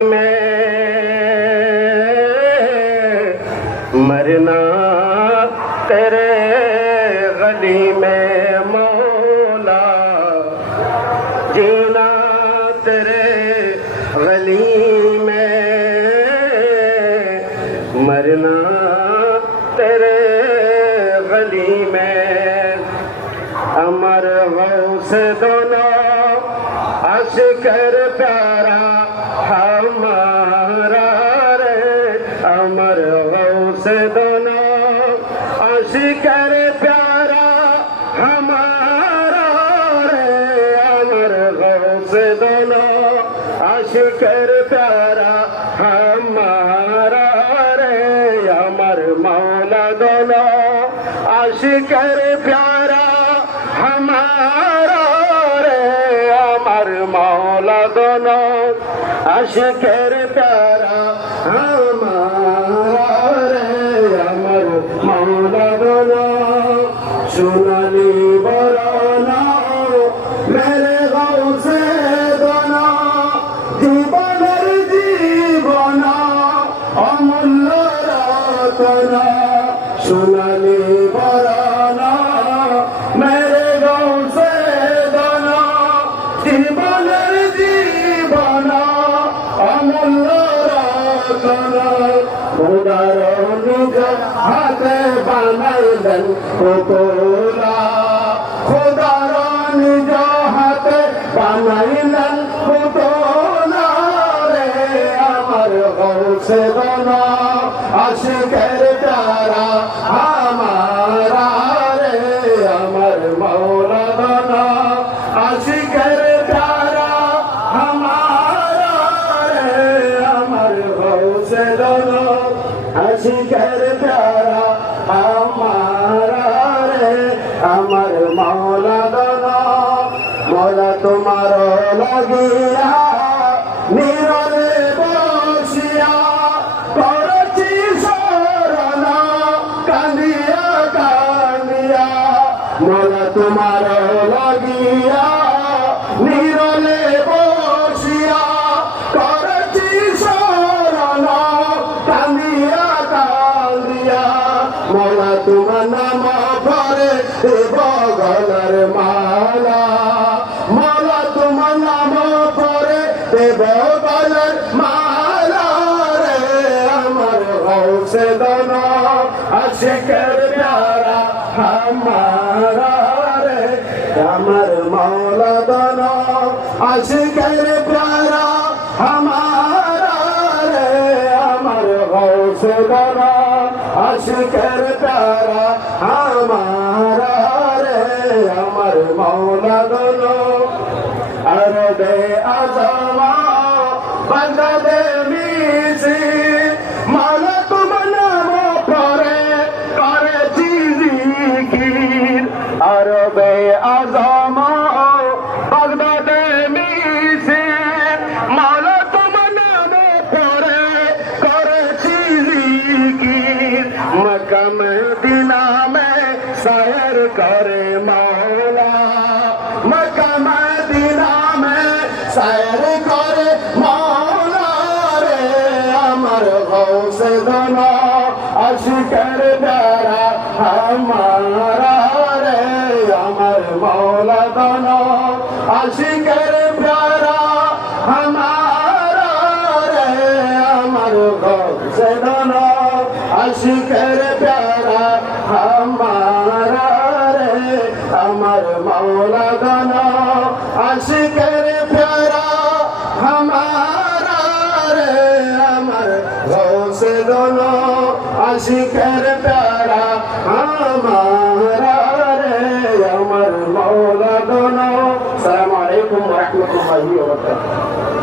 में मरना तेरे गली में मौला, जीना तेरे गली में मरना तेरे गली में। अमर गौस दोनों अशकर प्यारा हमारा জিকর প্যারা হমারা রে, আমার গৌসে দোলো। আশিকর প্যারা হমারা রে, আমার মৌলা দোলো। আশিকর প্যারা হমারা রে, আমার মৌলা দোলো। আশিকর প্যারা হমারা সোনালি বরনা মেরে গৌসে দোনা, জীবনের জীবনা, অমূল্য রতনা সোনালি বরনা মেরে গৌসে দোনা, জীবনের জীবনা, অমূল্য রতনা খোদার অনুগ্রহ হাতে বানাইলেন পুতলা খোদার নিজ হাতে বানাইলেন পুতলা রে। আমার গৌসে দনা আশিকের তারা আমারা রে। আমার মৌলা দনা আশিকের তারা আমারা রে। আমার গৌসে দনা আশিকের তারা আমার মৌলা দনা মৌলা তোমার লাগিয়া, নিরলে বসিয়া, করছি সরনা কান্দিয়া কান্দিয়া মৌলা তোমার লাগিয়া, নিরলে বসিয়া, করছি সরনা কান্দিয়া কান্দিয়া মৌলা তোমার নাম পরে বগলের মালা। মালা তোমার নাম পরে বগলের মালা রে। আমার হৌসে দনা আশিকের প্যারা হামারা রে। আমার মৌলা দনা আশিকের প্যারা হামারা রে। আমার হৌসে দনা আশিকের প্যারা হামারা আমার মৌলা দনা আরবে আজমা বাংলাদে মিছি মালা তোমার নাম পরে করে জিকির আরবে আজমা, বাগদাদে মিছি মালা তোমার নাম পরে করে জিকির মক্কা মদিনা মে সৈর করে মৌলা সায়ের করে মাওলারে আমার গৌসে দনা আশিকের দ্বারা আমারা রে আমার মাওলা দনা আশিকের প্যারা আমারা রে আমার গৌসে দনা আশিকের প্যারা আমারা রে আমার মাওলা দনা আশিকের गौसे दना अशिकर प्यारा हमारा रे अमर मौला दना सलाम अलैकुम वरहमतुल्लाहि वबरकातुहू